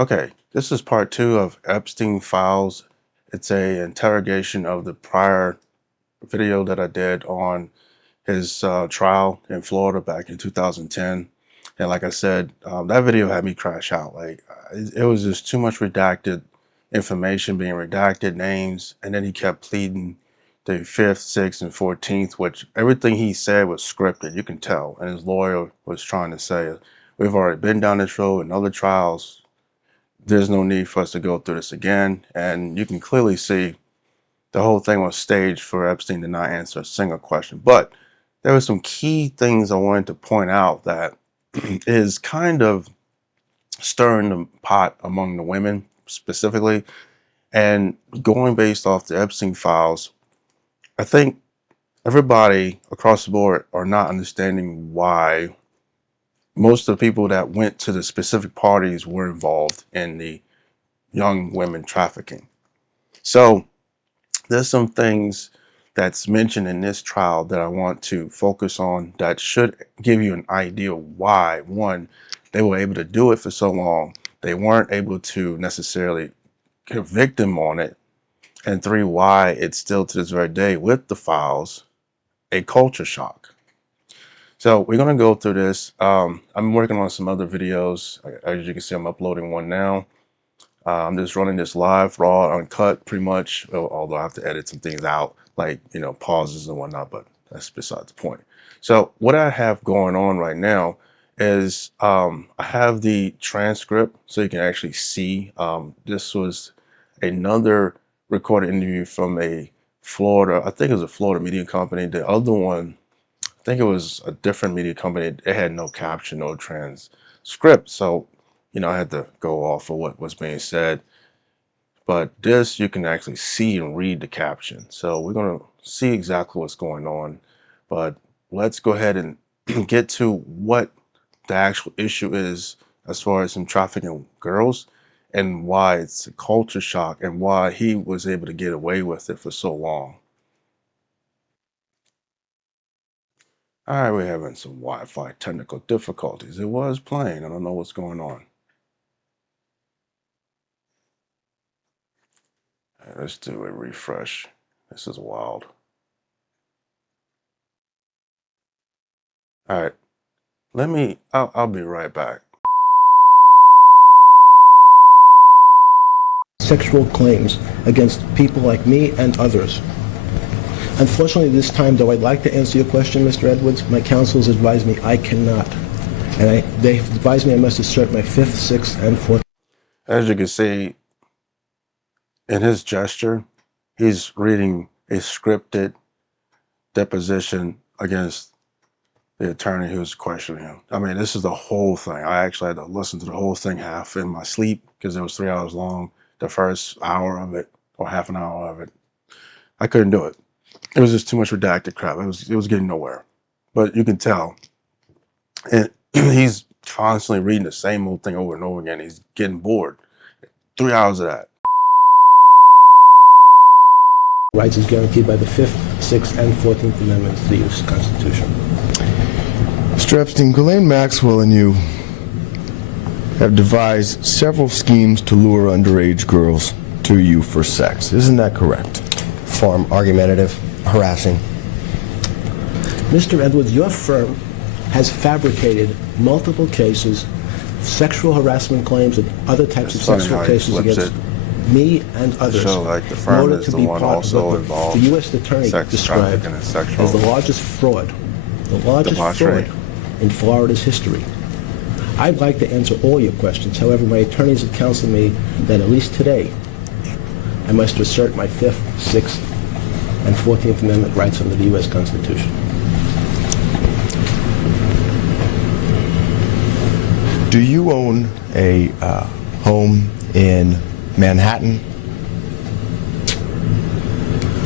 Okay, this is part two of Epstein files. It's a interrogation of the prior video that I did on his trial in Florida back in 2010. And like I said, that video had me crash out. Like it was just too much redacted information being redacted, names, and then he kept pleading the 5th, 6th, and 14th, which everything he said was scripted. You can tell. And his lawyer was trying to say, we've already been down this road in other trials. There's no need for us to go through this again. And you can clearly see the whole thing was staged for Epstein to not answer a single question. But there were some key things I wanted to point out that is kind of stirring the pot among the women specifically. And going based off the Epstein files, I think everybody across the board are not understanding why most of the people that went to the specific parties were involved in the young women trafficking. So there's some things that's mentioned in this trial that I want to focus on that should give you an idea why, one, they were able to do it for so long, they weren't able to necessarily convict them on it, and three, why it's still to this very day with the files a culture shock. So we're going to go through this. I'm working on some other videos. As you can see, I'm uploading one now. I'm just running this live, raw, uncut, pretty much, although I have to edit some things out, like, pauses and whatnot, but that's beside the point. So what I have going on right now is I have the transcript so you can actually see. This was another recorded interview from a Florida, I think it was a Florida media company. The other one, I think it was a different media company. It had no caption, no transcript. So, I had to go off of what was being said. But this, you can actually see and read the caption. So we're going to see exactly what's going on. But let's go ahead and get to what the actual issue is as far as him trafficking girls and why it's a culture shock and why he was able to get away with it for so long. All right, we're having some Wi-Fi technical difficulties. It was playing. I don't know what's going on. All right, let's do a refresh. This is wild. All right, I'll be right back. Sexual claims against people like me and others. Unfortunately, this time, though I'd like to answer your question, Mr. Edwards, my counsel has advised me I cannot. And they have advised me I must assert my 5th, 6th, and 4th. As you can see, in his gesture, he's reading a scripted deposition against the attorney who's questioning him. I mean, this is the whole thing. I actually had to listen to the whole thing half in my sleep because it was 3 hours long. The first hour of it, or half an hour of it, I couldn't do it. It was just too much redacted crap. It was getting nowhere. But you can tell. And he's constantly reading the same old thing over and over again. He's getting bored. 3 hours of that. Rights is guaranteed by the 5th, 6th, and 14th Amendments to the U.S. Constitution. Mr. Epstein, Ghislaine Maxwell and you have devised several schemes to lure underage girls to you for sex. Isn't that correct? Form, argumentative, harassing. Mr. Edwards, your firm has fabricated multiple cases, sexual harassment claims and other types of sexual cases against me and others, like the firm in order is to the be one part also of what involved the U.S. Attorney described as the largest fraud in Florida's history. I'd like to answer all your questions. However, my attorneys have counseled me that at least today, I must assert my 5th, 6th, and 14th Amendment rights under the U.S. Constitution. Do you own a home in Manhattan?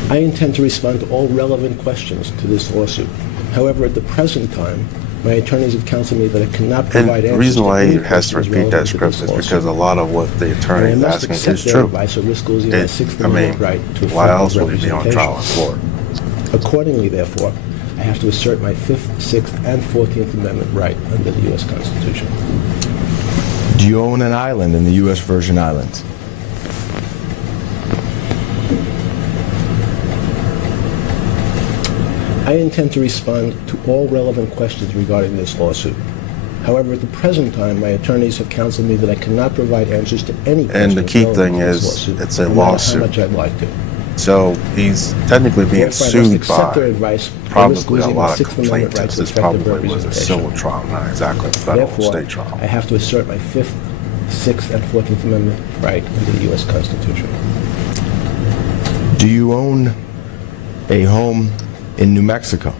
I intend to respond to all relevant questions to this lawsuit. However, at the present time, my attorneys have counseled me that I cannot provide answers. And the reason why he to has to repeat that script is because a lot of what the attorney is asking is true. Advice or risk losing my 6th Amendment right to why else would he be on trial in Florida? Accordingly, therefore, I have to assert my 5th, 6th, and 14th Amendment right under the U.S. Constitution. Do you own an island in the U.S. Virgin Islands? I intend to respond to all relevant questions regarding this lawsuit. However, at the present time, my attorneys have counseled me that I cannot provide answers to any questions. And the key relevant thing to this is, lawsuit, it's a no matter lawsuit. how much I'd like to. So he's technically being Therefore, I must sued accept their by advice, probably a losing my lot of Sixth Amendment right plaintiffs. to This effective probably was a representation. civil trial, not exactly a federal Therefore, state trial. I have to assert my Fifth, Sixth, and 14th Amendment right under the U.S. Constitution. Do you own a home in New Mexico?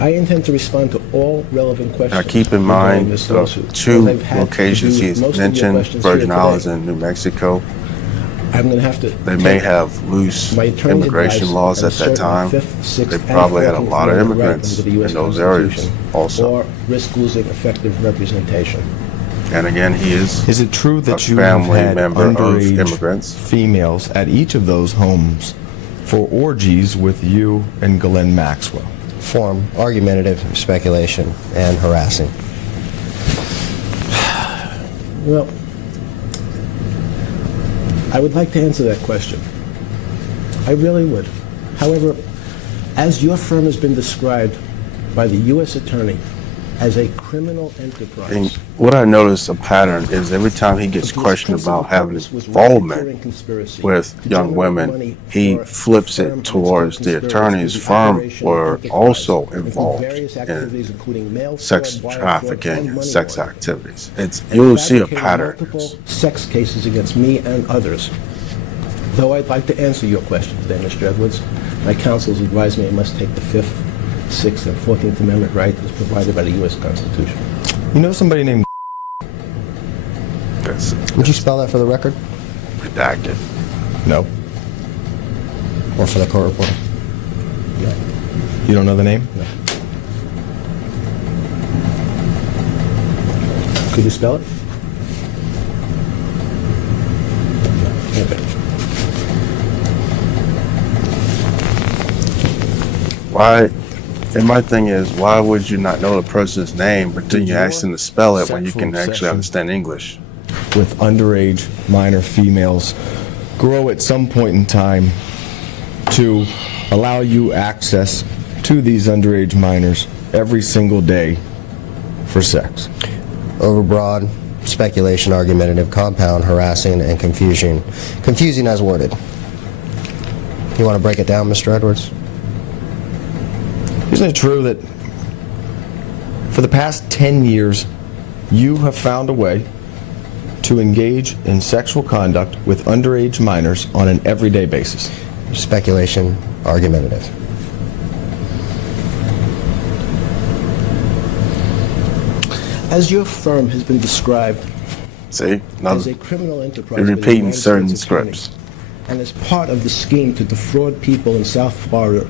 I intend to respond to all relevant questions. Now keep in regarding mind this the lawsuit. two As I've had to locations do with he's most of your mentioned, questions here Virgin Islands today, and New Mexico. I'm going to have to. They may have loose my attorney's immigration advice laws and at that assert my time. Fifth, Sixth, They and probably had a 14th lot of Amendment right immigrants under the U.S. in those areas Constitution, also. or risk losing effective representation. And again, he Is it true that a you have family had member of underage immigrants. females at each of those homes for orgies with you and Ghislaine Maxwell? Form, argumentative, speculation, and harassing. Well, I would like to answer that question. I really would. However, as your firm has been described by the U.S. Attorney as a criminal enterprise. And what I notice a pattern is every time he gets questioned about having involvement with young women, he flips it towards the attorney's firm were also involved in sex trafficking and sex activities. You'll see a pattern. Sex cases against me and others. Though I'd like to answer your question today, Mr. Edwards, my counsel has advised me I must take the Fifth, Sixth, and 14th Amendment right as provided by the U.S. Constitution. You know somebody named Would you spell that for the record? Redacted. No. Or for the court reporter? No. You don't know the name? No. Could you spell it? Okay. Why? And my thing is, why would you not know the person's name, but then you ask them to spell it when you can actually understand English? With underage minor females grow at some point in time to allow you access to these underage minors every single day for sex? Overbroad, speculation, argumentative, compound, harassing, and confusion. Confusing as worded. You want to break it down, Mr. Edwards? Isn't it true that for the past 10 years, you have found a way to engage in sexual conduct with underage minors on an everyday basis? Speculation, argumentative. As your firm has been described See? as a criminal enterprise, You're by the repeating United certain States Attorney, scripts. and as part of the scheme to defraud people in South Florida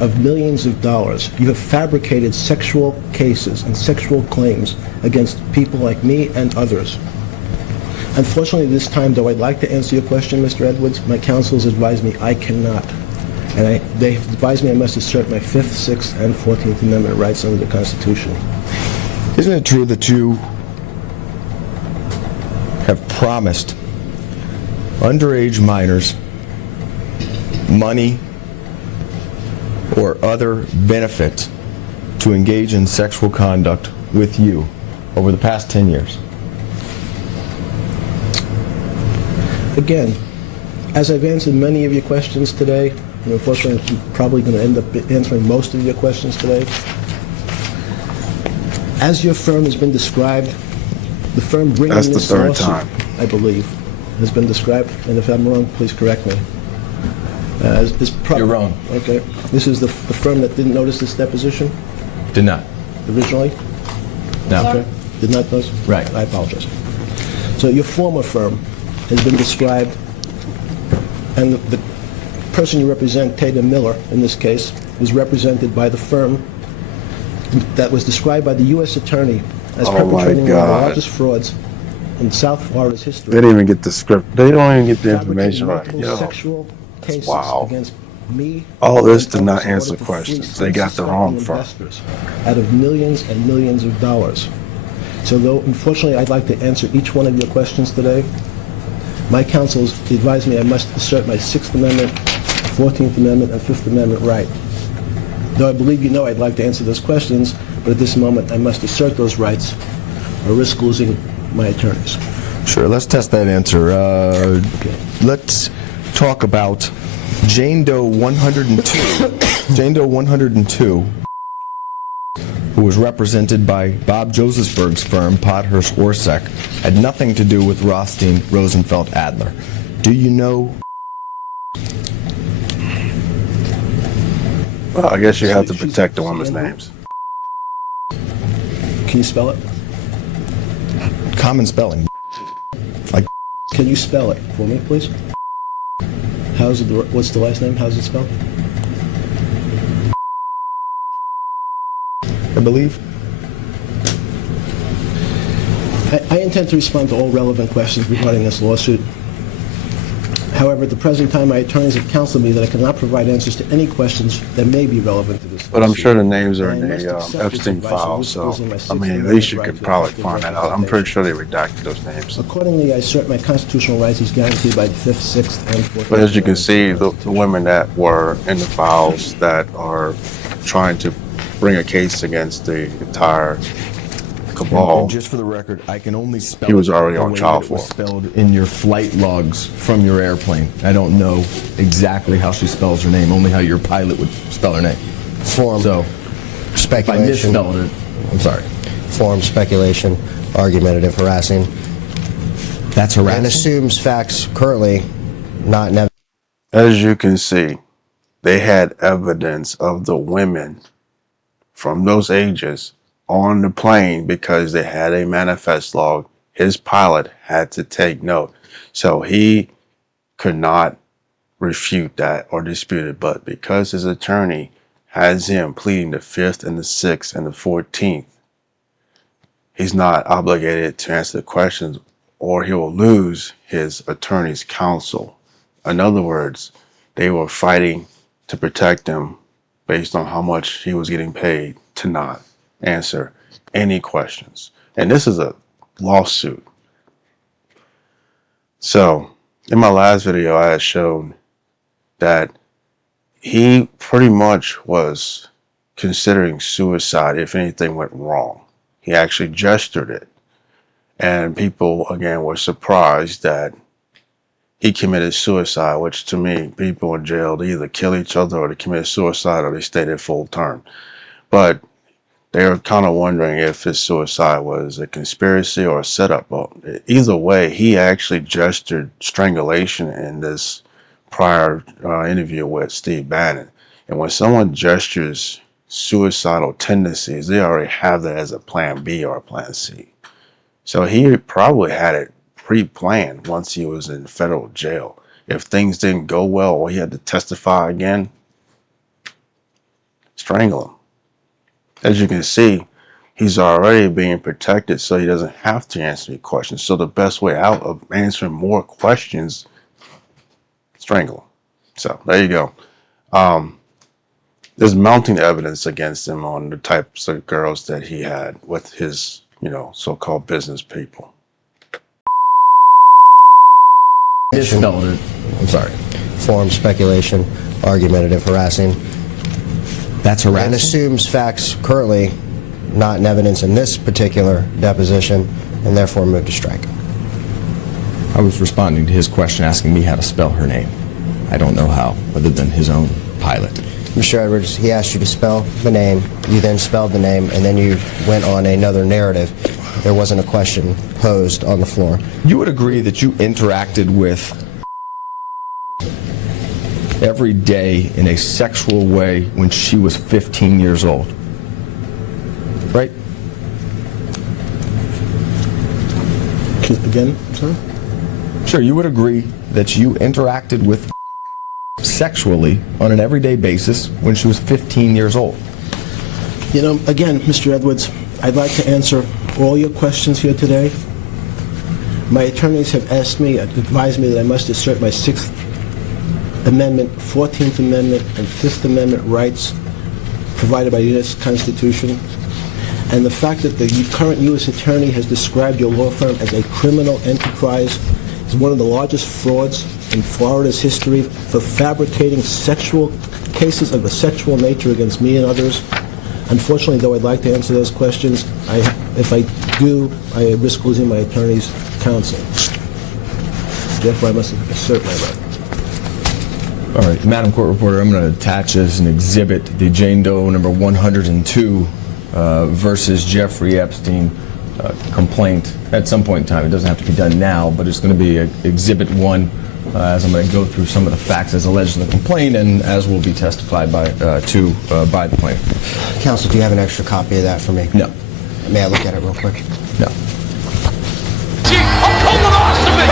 of millions of dollars, you have fabricated sexual cases and sexual claims against people like me and others. Unfortunately, this time, though I'd like to answer your question, Mr. Edwards, my counsel has advised me I cannot. And they have advised me I must assert my Fifth, Sixth, and 14th Amendment rights under the Constitution. Isn't it true that you have promised underage minors money or other benefits to engage in sexual conduct with you over the past 10 years? Again, as I've answered many of your questions today, and unfortunately I'm probably going to end up answering most of your questions today, as your firm has been described, the firm bringing That's the this third lawsuit, time. I believe, has been described, and if I'm wrong, please correct me. You're wrong. Okay. This is the firm that didn't notice this deposition Did not. originally? No. Okay. Did not notice? Right. I apologize. So your former firm has been described, and the person you represent, Tatum Miller, in this case, was represented by the firm that was described by the U.S. Attorney as Oh, my perpetrating one of the God. largest frauds in South Florida's history. They didn't even get the script. They don't even get the Fabricating information right. multiple Yo. sexual cases wow. against me. All this and did not others in answer order to fleece questions. They got the wrong firm. investors out of millions and millions of dollars. So though, unfortunately, I'd like to answer each one of your questions today, my counsels advise me I must assert my Sixth Amendment, 14th Amendment, and Fifth Amendment right. Though I believe you know I'd like to answer those questions, but at this moment I must assert those rights or risk losing my attorneys. Sure, let's test that answer. Let's talk about Jane Doe 102. Jane Doe 102, who was represented by Bob Josephsberg's firm, Podhurst Orsak, had nothing to do with Rothstein, Rosenfeld, Adler. Do you know? Well, I guess you have to protect the women's names. Can you spell it? Common spelling. Like, Can you spell it for me, please? What's the last name? How's it spelled? I believe. I intend to respond to all relevant questions regarding this lawsuit. However, at the present time, my attorneys have counseled me that I cannot provide answers to any questions that may be relevant to this lawsuit. But I'm sure the names are in I must the accept this Epstein advice file, and so, losing my I Sixth mean, at Amendment least you right could to probably effective find that out. I'm pretty representation. sure they redacted those names. Accordingly, I assert my constitutional rights as guaranteed by the Fifth, Sixth, and Fourteenth. But as you can Amendments see, of the the women that were in the files that are trying to bring a case against the entire cabal. And just for the record, I can only spell He was it already the on way trial that it was for it. spelled in your flight logs from your airplane. I don't know exactly how she spells her name, only how your pilot would spell her name. Form So, if I speculation. misspelled it, I'm sorry. Form speculation, argumentative, harassing, That's and harassing. assumes facts currently not in evidence. As you can see, they had evidence of the women from those ages on the plane because they had a manifest log. His pilot had to take note. So he could not refute that or dispute it. But because his attorney has him pleading the 5th and the 6th and the 14th, he's not obligated to answer the questions or he will lose his attorney's counsel. In other words, they were fighting to protect him based on how much he was getting paid to not answer any questions. And this is a lawsuit. So, in my last video, I had shown that he pretty much was considering suicide if anything went wrong. He actually gestured it. And people, again, were surprised that he committed suicide, which to me, people in jail, they either kill each other or they commit suicide or they stay there full term. But they were kind of wondering if his suicide was a conspiracy or a setup. Well, either way, he actually gestured strangulation in this prior interview with Steve Bannon. And when someone gestures suicidal tendencies, they already have that as a plan B or a plan C. So he probably had it pre-planned once he was in federal jail. If things didn't go well or he had to testify again, strangle him. As you can see, he's already being protected so he doesn't have to answer any questions. So the best way out of answering more questions, strangle him. So there you go. There's mounting evidence against him on the types of girls that he had with his, so-called business people. Misspelled it. I'm sorry. Form speculation, argumentative, harassing, That's and harassing. assumes facts currently not in evidence in this particular deposition, and therefore move to strike. I was responding to his question asking me how to spell her name. I don't know how, other than his own pilot. Mr. Edwards, he asked you to spell the name, you then spelled the name, and then you went on another narrative. There wasn't a question posed on the floor. You would agree that you interacted with every day in a sexual way when she was 15 years old, right? Again, sorry? Sure, you would agree that you interacted with sexually on an everyday basis when she was 15 years old. Again, Mr. Edwards, I'd like to answer all your questions here today. My attorneys have advised me that I must assert my Sixth Amendment, 14th Amendment, and Fifth Amendment rights provided by the U.S. Constitution. and the fact that the current U.S. Attorney has described your law firm as a criminal enterprise is one of the largest frauds in Florida's history for fabricating sexual cases of a sexual nature against me and others. Unfortunately, though I'd like to answer those questions, if I do, I risk losing my attorney's counsel. Therefore, I must assert my right. All right, Madam Court Reporter, I'm going to attach as an exhibit the Jane Doe number 102 versus Jeffrey Epstein complaint at some point in time. It doesn't have to be done now, but it's going to be Exhibit 1 as I'm going to go through some of the facts as alleged in the complaint and as will be testified by the plaintiff. Counsel, do you have an extra copy of that for me? No. May I look at it real quick? No. I'm coming off to me!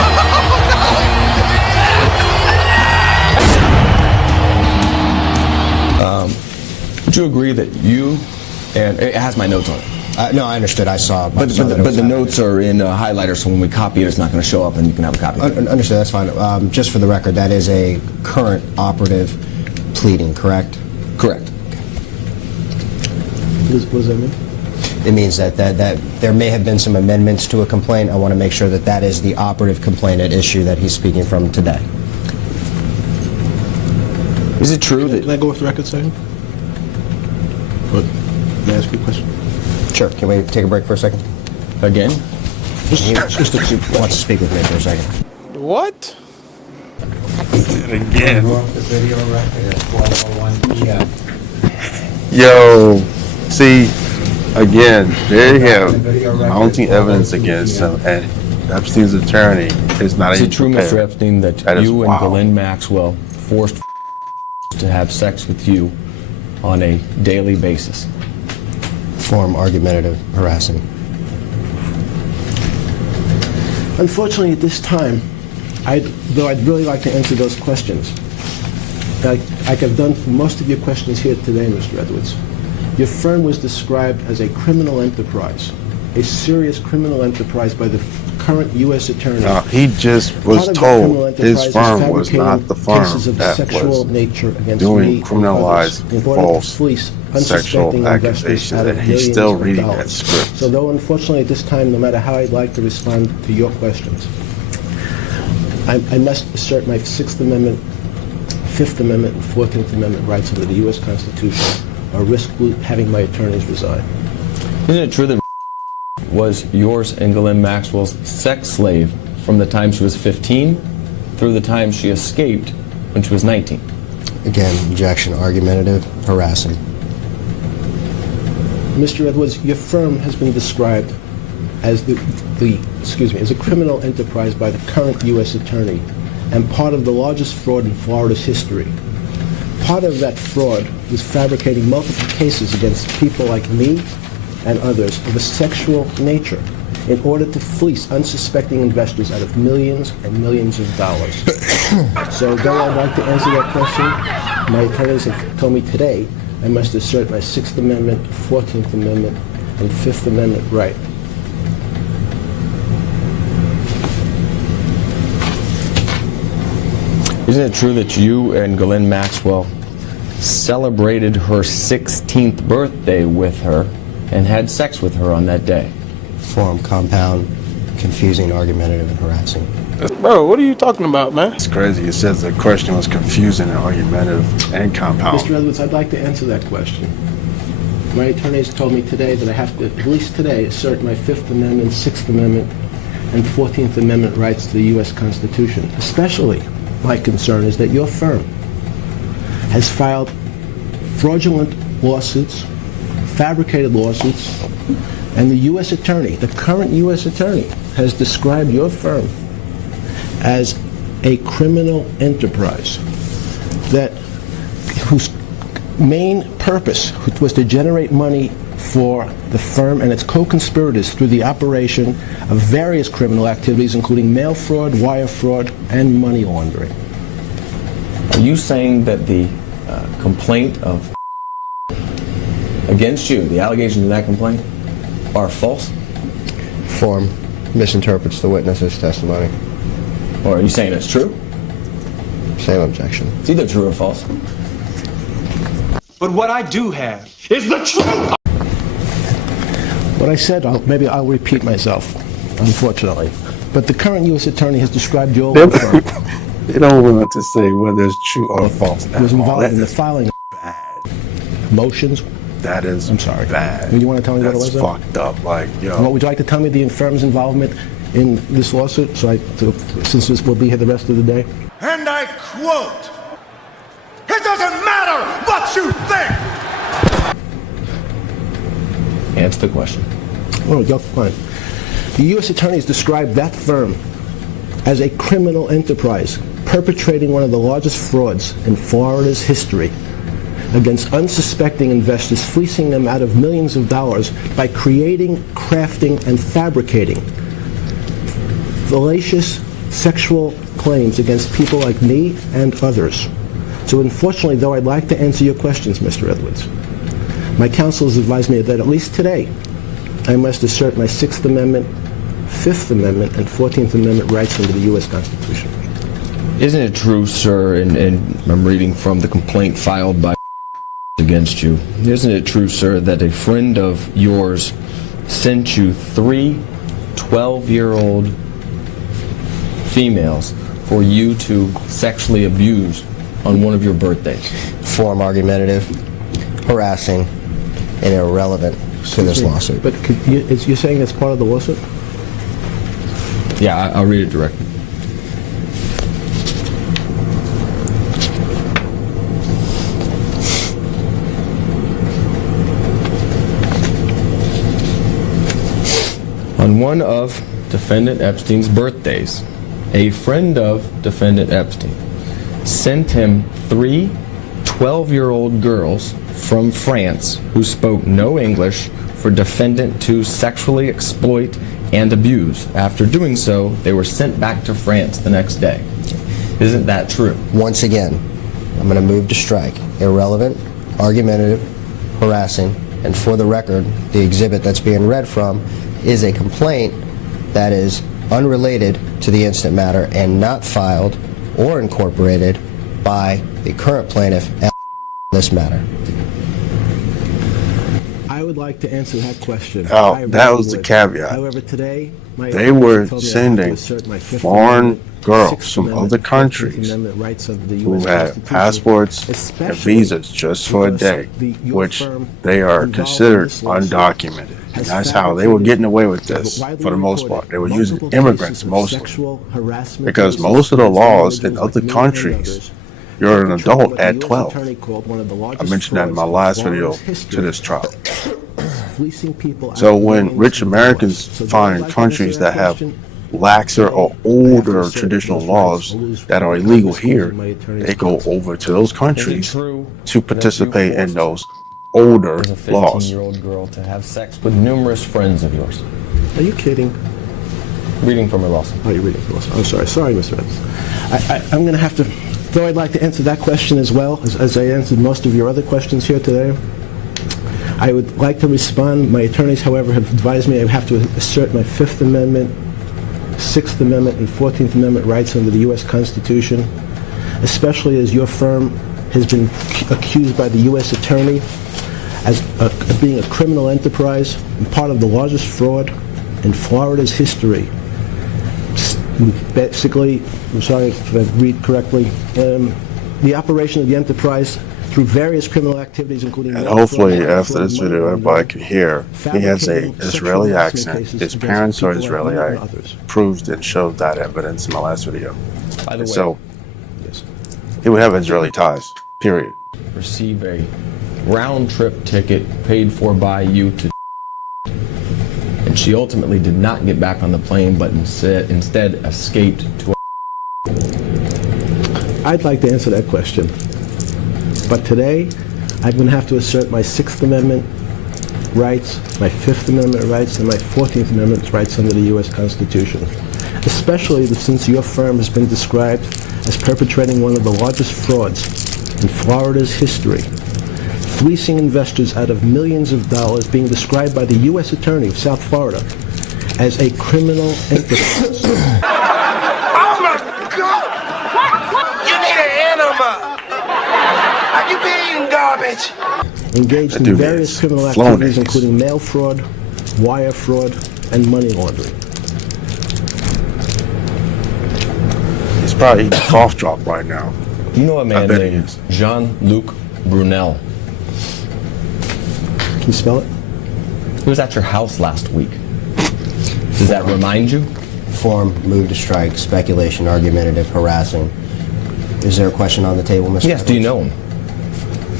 Would you agree that you, and it has my notes on it, No, I understood. I saw. but the notes are in highlighter, so when we copy it, it's not going to show up, and you can have a copy of it. Understood. That's fine. Just for the record, that is a current operative pleading, correct? Correct. What does that mean? It means that there may have been some amendments to a complaint. I want to make sure that that is the operative complaint at issue that he's speaking from today. Is it true that... Can I go off the record a second? What? May I ask you a question? Sure. Can we take a break for a second? Again? He wants to speak with me for a second. What? Again. Off the video record at 12:01 p.m. Yo, see, again, they have mounting evidence against him, and Epstein's attorney is not Is even it true, prepared. Mr. Epstein, that That is you and wild. Ghislaine Maxwell forced to have sex with you on a daily basis? Form argumentative harassing. Unfortunately, at this time, though I'd really like to answer those questions, like I've done for most of your questions here today, Mr. Edwards, your firm was described as a criminal enterprise, a serious criminal enterprise by the current U.S. Attorney. He just was Part of the criminal told enterprise his is firm was not the firm cases of that sexual was nature against doing me and criminalized others in order false to fleece sexual unsuspecting investors accusations, out of and he's millions still of reading that dollars. script. So though unfortunately at this time, no matter how I'd like to respond to your questions, I must assert my Sixth Amendment, Fifth Amendment, and 14th Amendment rights under the U.S. Constitution, or risk having my attorneys resign. Isn't it true that was yours and Ghislaine Maxwell's sex slave from the time she was 15 through the time she escaped when she was 19? Again, objection, argumentative harassing. Mr. Edwards, your firm has been described as as a criminal enterprise by the current U.S. Attorney and part of the largest fraud in Florida's history. Part of that fraud was fabricating multiple cases against people like me and others of a sexual nature in order to fleece unsuspecting investors out of millions and millions of dollars. So though I'd like to answer that question, my attorneys have told me today I must assert my Sixth Amendment, 14th Amendment, and Fifth Amendment right. Isn't it true that you and Ghislaine Maxwell celebrated her 16th birthday with her and had sex with her on that day? Form, compound, confusing, argumentative, and harassing. Bro, what are you talking about, man? It's crazy. It says the question was confusing and argumentative and compound. Mr. Edwards, I'd like to answer that question. My attorneys told me today that I have to, at least today, assert my Fifth Amendment, Sixth Amendment, and 14th Amendment rights to the U.S. Constitution. Especially, my concern is that your firm has filed fraudulent lawsuits, fabricated lawsuits, and the U.S. Attorney, the current U.S. Attorney, has described your firm as a criminal enterprise whose main purpose was to generate money for the firm and its co-conspirators through the operation of various criminal activities, including mail fraud, wire fraud, and money laundering. Are you saying that the complaint of against you, the allegations in that complaint, are false? Form, misinterprets the witness's testimony. Or are you saying it's true? Same objection. It's either true or false. But what I do have is the truth. What I said, maybe I'll repeat myself, unfortunately. But the current U.S. Attorney has described your law firm They don't want to say whether it's true or false. was involved in the filing of motions. That is I'm sorry. bad. You want to tell me what it was, That's though? fucked up. Like, yo. Well, would you like to tell me the firm's involvement in this lawsuit, since this will be here the rest of the day? And I quote, "It doesn't matter what you think!" Answer the question. Oh, go fine. The U.S. Attorney has described that firm as a criminal enterprise perpetrating one of the largest frauds in Florida's history against unsuspecting investors, fleecing them out of millions of dollars by creating, crafting, and fabricating fallacious sexual claims against people like me and others. So unfortunately, though I'd like to answer your questions, Mr. Edwards, my counsel has advised me that at least today, I must assert my Sixth Amendment, Fifth Amendment, and 14th Amendment rights under the U.S. Constitution. Isn't it true, sir, and I'm reading from the complaint filed by against you, isn't it true, sir, that a friend of yours sent you 3 12-year-old females for you to sexually abuse on one of your birthdays? Form argumentative, harassing, and irrelevant to this lawsuit. But you're saying that's part of the lawsuit? Yeah, I'll read it directly. On one of defendant Epstein's birthdays, a friend of defendant Epstein sent him 3 12-year-old girls from France who spoke no English for defendant to sexually exploit and abuse. After doing so, they were sent back to France the next day. Isn't that true? Once again, I'm going to move to strike. Irrelevant, argumentative, harassing, and for the record, the exhibit that's being read from is a complaint that is unrelated to the incident matter and not filed or incorporated by the current plaintiff in this matter. I would like to answer that question. Oh, I that really was the would. caveat. However, today, my They were told me I have to sending assert my Fifth foreign Amendment, girls Sixth from Amendment, other 14th countries Amendment rights of the who US had Constitution, passports and especially visas just for a because day, your which firm they are involved in considered this lawsuit undocumented. And has that's how they were fabricated, getting away with this widely for the most reported, part. They were using multiple immigrants cases of mostly. sexual harassment Because cases most of the against laws in individuals other like me and countries, others, you're an perpetrating adult what at the US 12. Attorney called one of the I largest mentioned that in my frauds last Florida's video history, to this trial. fleecing people So out of when millions rich of Americans dollars. So find I'd like to countries answer that have question. laxer or I have to older assert traditional those laws rights that are always illegal disclosing here, my attorney's they go counsel. over to those Is it countries true to participate in those older as a laws. 15-year-old girl to have sex with numerous friends of yours? Are you kidding? Reading from your lawsuit. Oh, you're reading from us. I'm sorry, Mr. Evans. I'm going to have to, though I'd like to answer that question as well, as I answered most of your other questions here today. I would like to respond. My attorneys, however, have advised me I have to assert my Fifth Amendment, Sixth Amendment, and 14th Amendment rights under the U.S. Constitution, especially as your firm has been accused by the U.S. Attorney as being a criminal enterprise and part of the largest fraud in Florida's history. Basically, I'm sorry if I read correctly, the operation of the enterprise through various criminal activities, including... And hopefully after this video everybody can hear he has a Israeli accent. His parents are Israeli. I proved and showed that evidence in my last video. By the way, So he would have Israeli ties, period. receive a round-trip ticket paid for by you to, and she ultimately did not get back on the plane, but instead escaped to. I'd like to answer that question. But today, I'm going to have to assert my Sixth Amendment rights, my Fifth Amendment rights, and my 14th Amendment rights under the U.S. Constitution, especially since your firm has been described as perpetrating one of the largest frauds in Florida's history, fleecing investors out of millions of dollars, being described by the U.S. Attorney of South Florida as a criminal enterprise. Oh my God! You need an enema! Are you being garbage? Engaged That in dude various is criminal flown activities, it. including mail fraud, wire fraud, and money laundering. He's probably eating a cough drop right now. You know a man bet he named is. Jean-Luc Brunel. Can you spell it? He was at your house last week. Does that remind you? Form, move to strike, speculation, argumentative, harassing. Is there a question on the table, Mr. Yes, do you know him?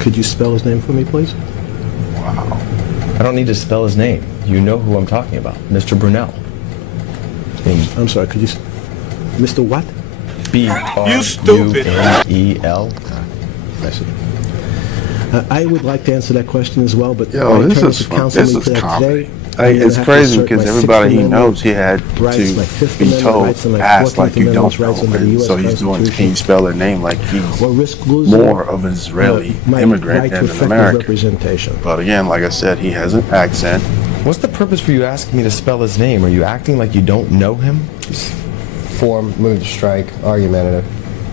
Could you spell his name for me, please? I don't need to spell his name. You know who I'm talking about, Mr. Brunel. I'm sorry, could you... Mr. what? B-R-U-N-E-L. I see. I would like to answer that question as well, but Yo, my this attorneys is have counseled this me is for that comedy. today. It's crazy because everybody he knows he had rights, to my Fifth be Amendment told, rights, and my ask 14th like you Amendment don't rights under the know. US So he's doing, can you Constitution, spell their name like he's or risk losing more of an Israeli my immigrant right to than an effective American. representation. But again, like I said, he has an accent. What's the purpose for you asking me to spell his name? Are you acting like you don't know him? Form, move to strike, argumentative,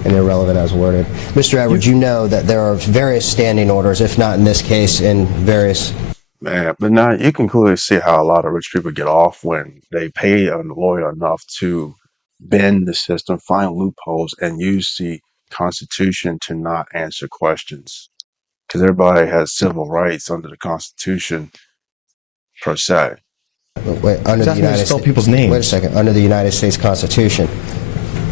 and irrelevant as worded. Mr. Edwards, you know that there are various standing orders, if not in this case, in various... Man, but now you can clearly see how a lot of rich people get off when they pay a lawyer enough to bend the system, find loopholes, and use the Constitution to not answer questions. Because everybody has civil rights under the Constitution, per se. Wait, under the He's asking me to United spell States... people's names. Wait a second. Under the United States Constitution,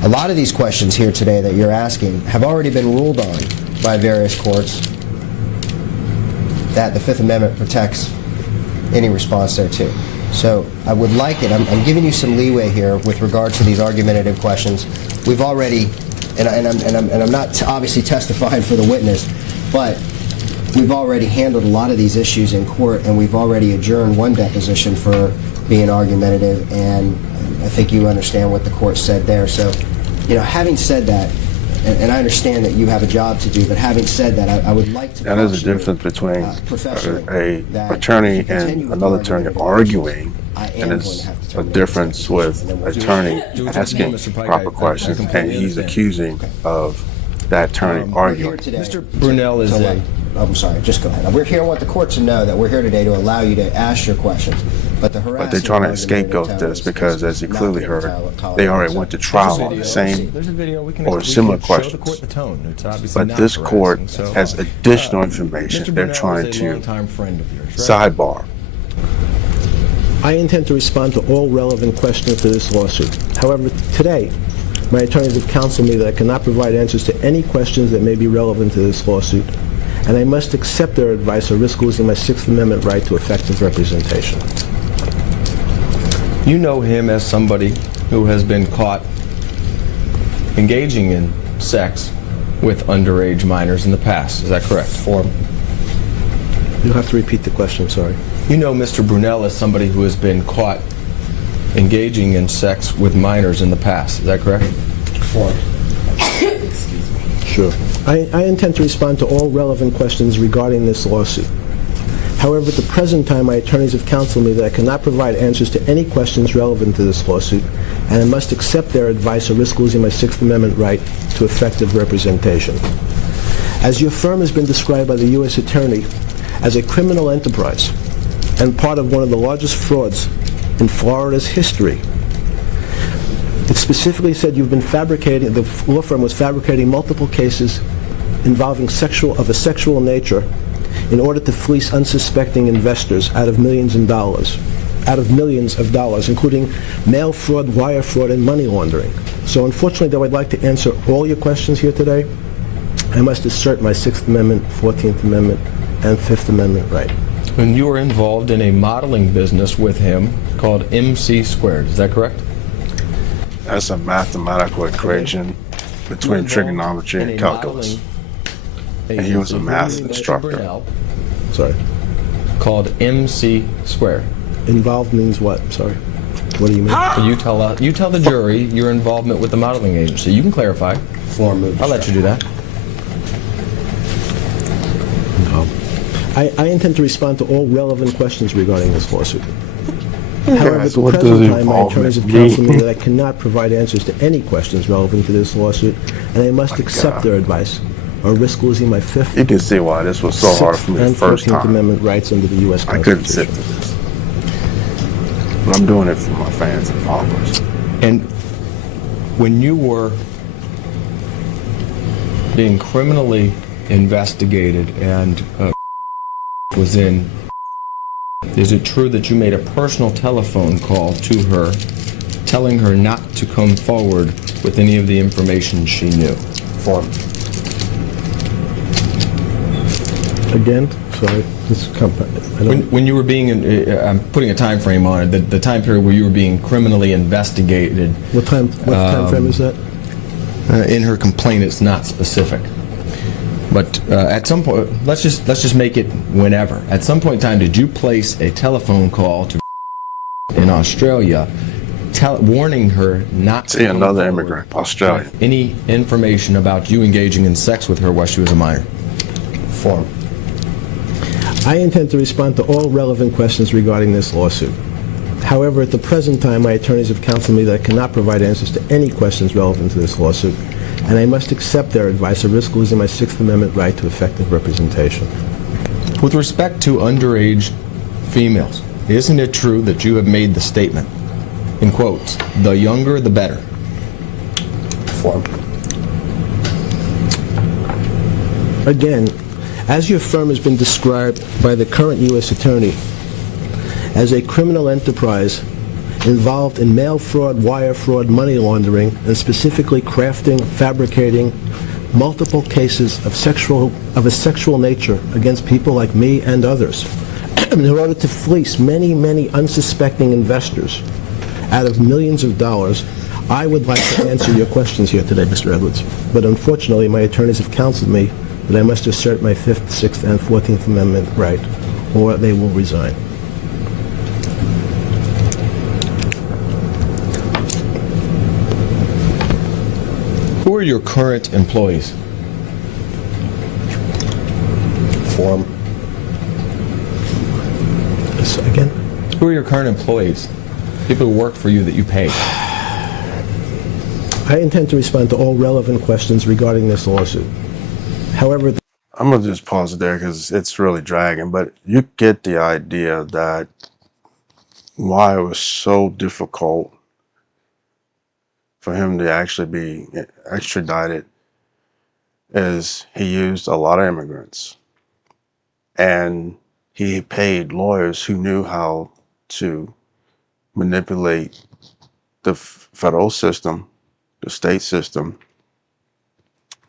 a lot of these questions here today that you're asking have already been ruled on by various courts that the Fifth Amendment protects any response thereto. So I would like it, I'm giving you some leeway here with regard to these argumentative questions. We've already, and I'm not obviously testifying for the witness, but we've already handled a lot of these issues in court, and we've already adjourned one deposition for being argumentative, and I think you understand what the court said there. So, you know, having said that, and I understand that you have a job to do, but having said that, I would like to... Now, there's a difference between an attorney and another attorney arguing, and there's a difference with an attorney asking proper questions, and he's accusing of that attorney arguing. Mr. Brunel is a... I'm sorry, just go ahead. We're here, I want the court to know that we're here today to allow you to ask your questions. But they're trying to scapegoat this because, as you clearly heard, they already went to trial on the same or similar questions. But this court has additional information they're trying to sidebar. I intend to respond to all relevant questions to this lawsuit. However, today, my attorneys have counseled me that I cannot provide answers to any questions that may be relevant to this lawsuit, and I must accept their advice or risk losing my Sixth Amendment right to effective representation. You know him as somebody who has been caught engaging in sex with underage minors in the past. Is that correct? Form. You'll have to repeat the question, sorry. You know Mr. Brunel as somebody who has been caught engaging in sex with minors in the past. Is that correct? Form. Sure. I intend to respond to all relevant questions regarding this lawsuit. However, at the present time, my attorneys have counseled me that I cannot provide answers to any questions relevant to this lawsuit, and I must accept their advice or risk losing my Sixth Amendment right to effective representation. As your firm has been described by the U.S. Attorney as a criminal enterprise and part of one of the largest frauds in Florida's history, it specifically said you've been fabricating, the law firm was fabricating multiple cases involving of a sexual nature in order to fleece unsuspecting investors out of millions of dollars, including mail fraud, wire fraud, and money laundering. So unfortunately, though I'd like to answer all your questions here today, I must assert my Sixth Amendment, 14th Amendment, and Fifth Amendment right. And you were involved in a modeling business with him called MC Squared. Is that correct? That's a mathematical equation between trigonometry and calculus. And he was a math instructor. Sorry. Called MC Squared. Involved means what? Sorry. What do you mean? You tell the jury your involvement with the modeling agency. You can clarify. Form. Move. I'll let you do that. No. I intend to respond to all relevant questions regarding this lawsuit. However, at the present time, my attorneys have counseled me that I cannot provide answers to any questions relevant to this lawsuit, and I must accept their advice or risk losing my Fifth, You can see why this was so hard for me the and first 14th time. Amendment rights under the U.S. I Constitution. couldn't sit through this. But I'm doing it for my fans and followers. And when you were being criminally investigated and was in, is it true that you made a personal telephone call to her telling her not to come forward with any of the information she knew? Form. Again, sorry, this company. When you were being, I'm putting a time frame on it, the time period where you were being criminally investigated. What time frame is that? In her complaint, it's not specific. But at some point, let's just make it whenever. At some point in time, did you place a telephone call to in Australia, warning her not to See come another forward immigrant, Australia. with any information about you engaging in sex with her while she was a minor? Form. I intend to respond to all relevant questions regarding this lawsuit. However, at the present time, my attorneys have counseled me that I cannot provide answers to any questions relevant to this lawsuit, and I must accept their advice or risk losing my Sixth Amendment right to effective representation. With respect to underage females, isn't it true that you have made the statement, in quotes, the younger the better? Form. Again, as your firm has been described by the current U.S. Attorney as a criminal enterprise involved in mail fraud, wire fraud, money laundering, and specifically crafting, fabricating multiple cases of a sexual nature against people like me and others in order to fleece many, many unsuspecting investors out of millions of dollars, I would like to answer your questions here today, Mr. Edwards. But unfortunately, my attorneys have counseled me that I must assert my 5th, 6th, and 14th Amendment right, or they will resign. Who are your current employees? Form. Again? Who are your current employees? People who work for you that you pay? I intend to respond to all relevant questions regarding this lawsuit. However, I'm going to just pause it there because it's really dragging, but you get the idea that why it was so difficult for him to actually be extradited is he used a lot of immigrants and he paid lawyers who knew how to manipulate the federal system, the state system,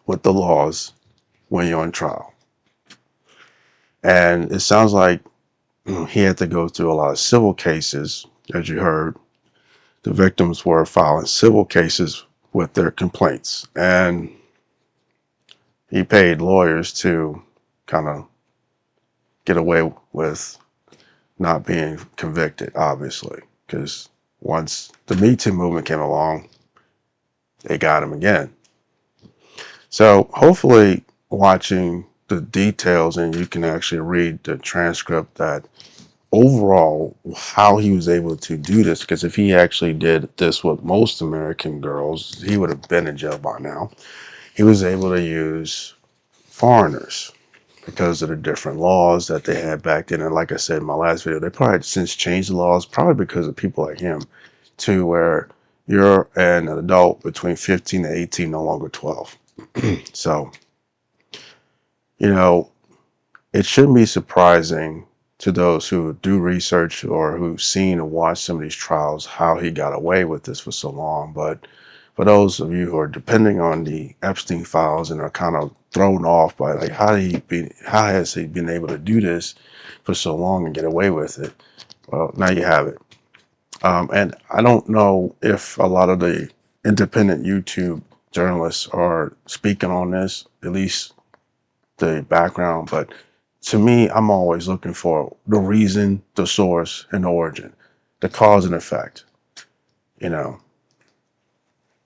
with the laws when you're on trial. And it sounds like he had to go through a lot of civil cases, as you heard. The victims were filing civil cases with their complaints. And he paid lawyers to kind of get away with not being convicted, obviously. Because once the Me Too movement came along, they got him again. So hopefully watching the details and you can actually read the transcript that overall how he was able to do this, because if he actually did this with most American girls, he would have been in jail by now. He was able to use foreigners because of the different laws that they had back then. And like I said in my last video, they probably since changed the laws, probably because of people like him, to where you're an adult between 15 and 18, no longer 12. So, you know, it shouldn't be surprising to those who do research or who've seen and watched some of these trials how he got away with this for so long. But for those of you who are depending on the Epstein files and are kind of thrown off by like how has he been able to do this for so long and get away with it? Well, now you have it. And I don't know if a lot of the independent YouTube journalists are speaking on this, at least the background, but to me, I'm always looking for the reason, the source, and the origin, the cause and effect, you know.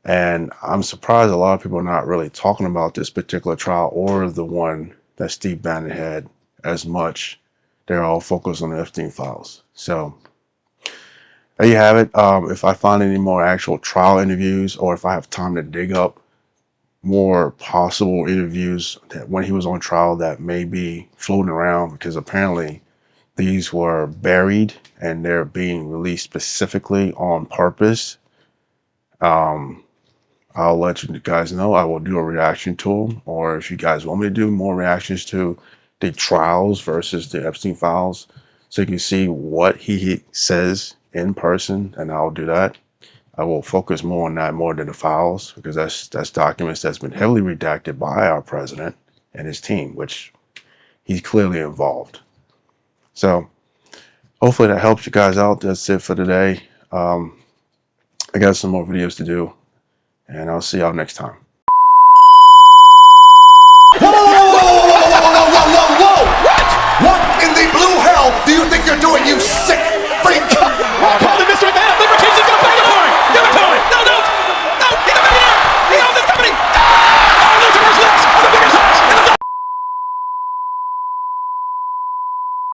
And I'm surprised a lot of people are not really talking about this particular trial or the one that Steve Bannon had as much. They're all focused on the Epstein files. So there you have it. If I find any more actual trial interviews or if I have time to dig up more possible interviews that when he was on trial that may be floating around, because apparently these were buried and they're being released specifically on purpose. I'll let you guys know. I will do a reaction to them, or if you guys want me to do more reactions to the trials versus the Epstein files, so you can see what he says in person, and I'll do that. I will focus more on that more than the files, because that's documents that's been heavily redacted by our president and his team, which he's clearly involved. So hopefully that helps you guys out. That's it for today. I got some more videos to do, and I'll see y'all next time. Whoa, whoa, whoa, whoa, whoa, whoa, whoa, whoa, whoa, whoa! What in the blue hell do you think you're doing, you